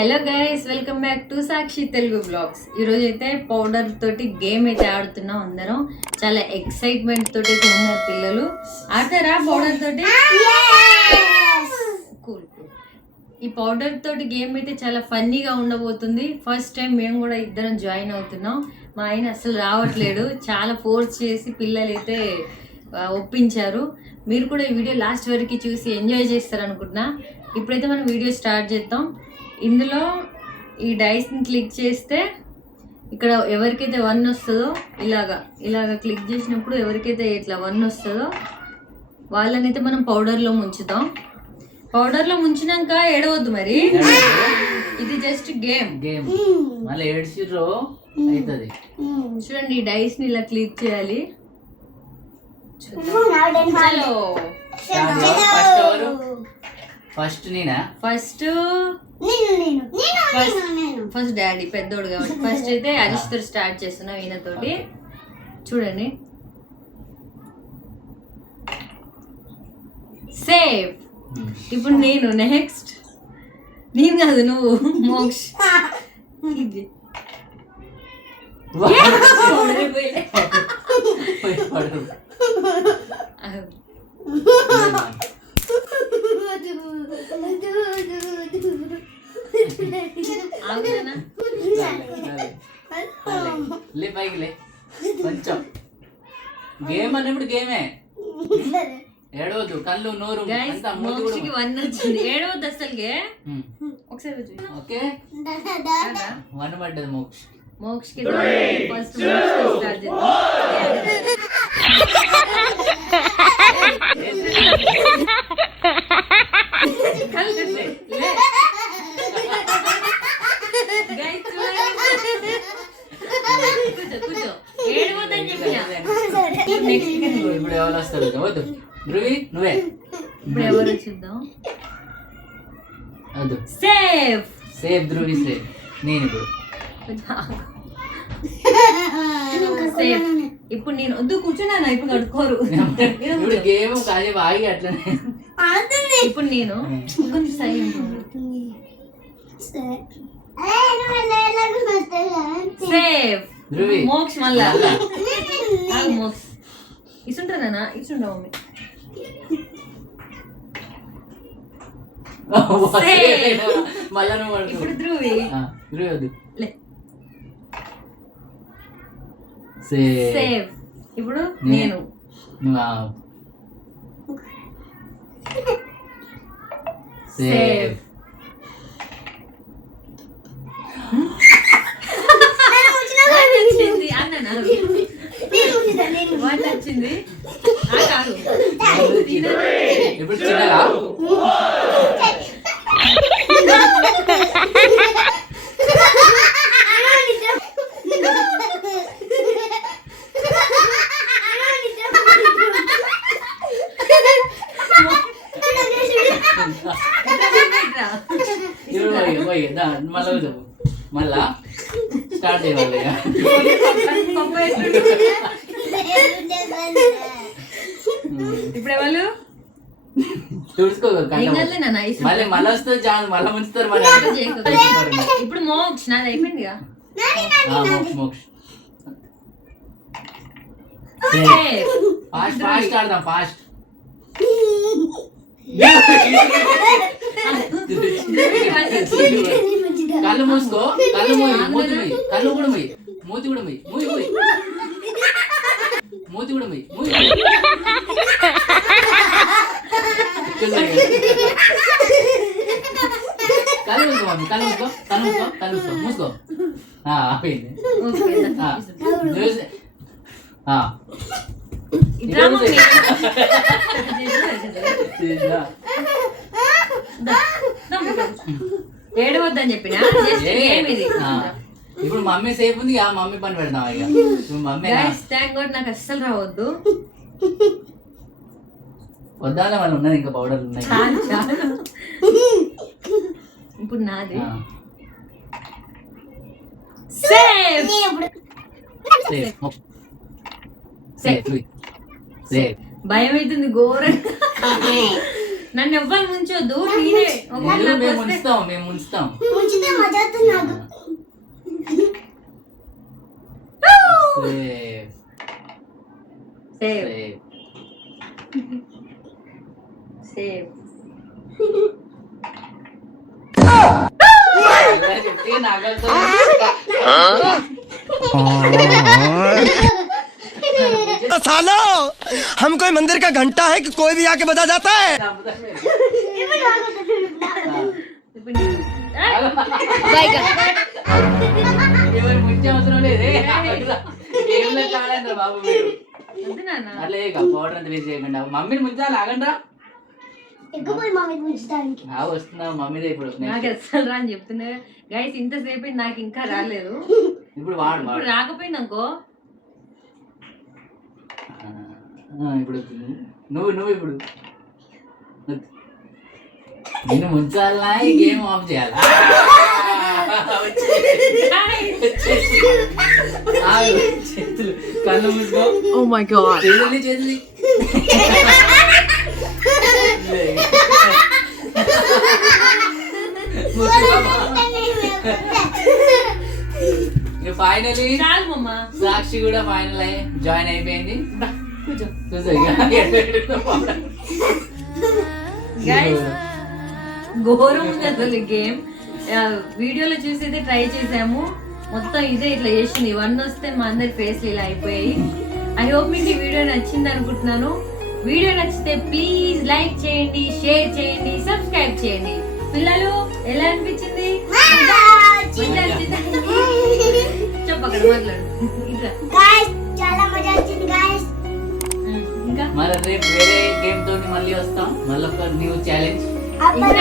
Hello guys, welcome back to Sakshi Telugu blogs. ఈరోజు అయితే powder తోటి గేమ్ అయితే ఆడుతున్నాం. అందరం చాలా ఎక్సైట్మెంట్ తోటి ఉన్నారు పిల్లలు. ఆడతారా పౌడర్ తోటి? కూల్. ఈ పౌడర్ తోటి గేమ్ అయితే చాలా ఫన్నీగా ఉండబోతుంది. ఫస్ట్ టైం మేము కూడా ఇద్దరం జాయిన్ అవుతున్నాం. మా ఆయన అసలు రావట్లేడు, చాలా ఫోర్స్ చేసి పిల్లలు అయితే ఒప్పించారు. మీరు కూడా ఈ వీడియో లాస్ట్ వరకు చూసి ఎంజాయ్ చేస్తారనుకుంటున్నా. ఇప్పుడైతే మనం వీడియో స్టార్ట్ చేద్దాం. ఇందులో ఈ డైస్ని క్లిక్ చేస్తే ఇక్కడ ఎవరికైతే 1 వస్తుందో ఇలాగా క్లిక్ చేసినప్పుడు ఎవరికైతే ఇట్లా 1 వస్తుందో వాళ్ళనైతే మనం పౌడర్లో ముంచుతాం. పౌడర్లో ముంచినాక ఏడవద్దు మరి, ఇది జస్ట్ గేమ్. చూడండి, ఈ డైస్ని ఇలా క్లిక్ చేయాలి. ఫస్ట్ డాడీ పెద్దోడు కాబట్టి ఫస్ట్ అయితే అరిష్తో స్టార్ట్ చేస్తున్నా. ఈయనతోటి చూడండి. సేఫ్. ఇప్పుడు నేను నెక్స్ట్. నేను కాదు, నువ్వు మోక్ష్. ఇది కొంచెం గేమ్ అన్నప్పుడు గేమే. ఏడవద్దు, కళ్ళు నోరు. మోక్షకి 1 వచ్చింది, ఏడవద్దు అసలుకే. ఒకసారి ఓకే, 1 పడ్డది మోక్ష. మోక్షకి ఫస్ట్ స్టార్ట్ చేద్దాం. ఇప్పుడు ఎవరు వస్తారు? వద్దు ధృవి, నువ్వే. ఇప్పుడు ఎవరు చూద్దాం. వద్దు, సేఫ్. Safe Dhruvi, safe. నేను ఇప్పుడు సేఫ్. ఇప్పుడు నేను వద్దు కూర్చున్నాను, ఇప్పుడు కడుక్కోరు. ఇప్పుడు గేమ్ కాసేపు ఆగి అట్లనే. ఇప్పుడు నేను కొంచెం సైలెంట్. సేఫ్. మోక్ష మళ్ళా మోక్ష ఇసుంటానా? ఇసుండవు మమ్మీ. మళ్ళా నువ్వు ఇప్పుడు ధృవి. ధృవి వద్దు. సేఫ్. ఇప్పుడు నేను. సేఫ్. వచ్చింది అన్న వాళ్ళు వచ్చింది. ఇప్పుడు చిన్నగా మళ్ళా స్టార్ట్ చేయాలి. ఇప్పుడు ఎవరు చూసుకో, మళ్ళీ వస్తుంది చాలు, మళ్ళీ ముంచుతారు. ఇప్పుడు మోక్ష నాది అయిపోయింది. మోక్ష ఫాస్ట్ ఫాస్ట్ ఆడదాం, ఫాస్ట్. కళ్ళు మూసుకో, కళ్ళు మూయి, మూతి మూయి, కళ్ళు కూడా మూయి, మూతి కూడా మూయి, మూయి మూయి, మూతి కూడా మూయి, మూయి. కళ్ళు మూసుకో మమ్మీ, కళ్ళు మూసుకో, కళ్ళు మూసుకో, కళ్ళు మూసుకో, మూసుకో. ఆపోయింది. ఏడవద్దని చెప్పిన. ఇప్పుడు మమ్మీ సేఫ్ ఉంది, మమ్మీ పని పెడతాం. మమ్మీ నాకు అస్సలు రావద్దు. వద్దానే వాళ్ళు ఉన్నది, ఇంకా పౌడర్ ఉన్నాయి. ఇప్పుడు నాది. సేఫ్. సేఫ్. సేఫ్. భయం అవుతుంది ఘోరంగా. నన్ను ఎవ్వరు ముంచొద్దు, నేనే ఒకవేళ నాకు మేము వస్తే ఉంచుతాం, మేము ఉంచుతాం. ముంచితే మజా వస్తుంది నాకు. Safe, save safe. సేవ్. ఇలా చెప్తే నాగలతో सालो हम कोई मंदिर का घंटा है कि कोई भी आके बजा जाता है। ఇప్పుడు రాగొద్దు ఇప్పుడు. ఇప్పుడు నేను- ఏయ్! ఎవరు ముంచే అవసరం లేదే. గేమ్లో కాడండి బాబు మీరు. వద్దు నాన్న. అట్లే పౌడర్ అంతా వేసి చేయకుండా మమ్మీని ముంచాలి, ఆగండ్రా. ఎగ్గుపోయి మమ్మీ ముంచడానికి. వస్తున్నావు మమ్మీదే ఇప్పుడు. నాకు అసలు రా అని చెప్తున్నా గైస్, ఇంతసేపు అయింది, నాకు ఇంకా రాలేదు. ఇప్పుడు వాడు ఇప్పుడు వాడు రాకపోయింది అనుకో, ఇప్పుడు నువ్వు ఇప్పుడు నిన్ను ముంచాలా, ఈ గేమ్ ఆఫ్ చేయాలా? చేతులు కళ్ళు మూసుకో. ఓ మై గాడ్, చేతులు ఫైనలీ చాలు మమ్మ. సాక్షి కూడా ఫైనల్ అయ్యి జాయిన్ అయిపోయింది. కూర్చో చూసా ఇక. గైస్, ఘోరం ఉంది అసలు గేమ్. వీడియోలో చూసి అయితే ట్రై చేసాము, మొత్తం ఇదే ఇట్లా చేసింది. 1 వస్తే మా అందరి ఫేస్లు ఇలా అయిపోయాయి. ఐ హోప్ మీకు ఈ వీడియో నచ్చింది అనుకుంటున్నాను. వీడియో నచ్చితే ప్లీజ్ లైక్ చేయండి, షేర్ చేయండి, సబ్స్క్రైబ్ చేయండి. పిల్లలు ఎలా అనిపించింది? మంచిగా అనిపించిందా? చెప్పు అక్కడ మాట్లాడు. ఇంకా గాయ్స్ చాలా మజా వచ్చింది గాయ్స్. ఇంకా మరి రేపు వేరే గేమ్ తోటి మళ్ళీ వస్తాం, మళ్ళీ ఒక న్యూ ఛాలెంజ్. అప్పటి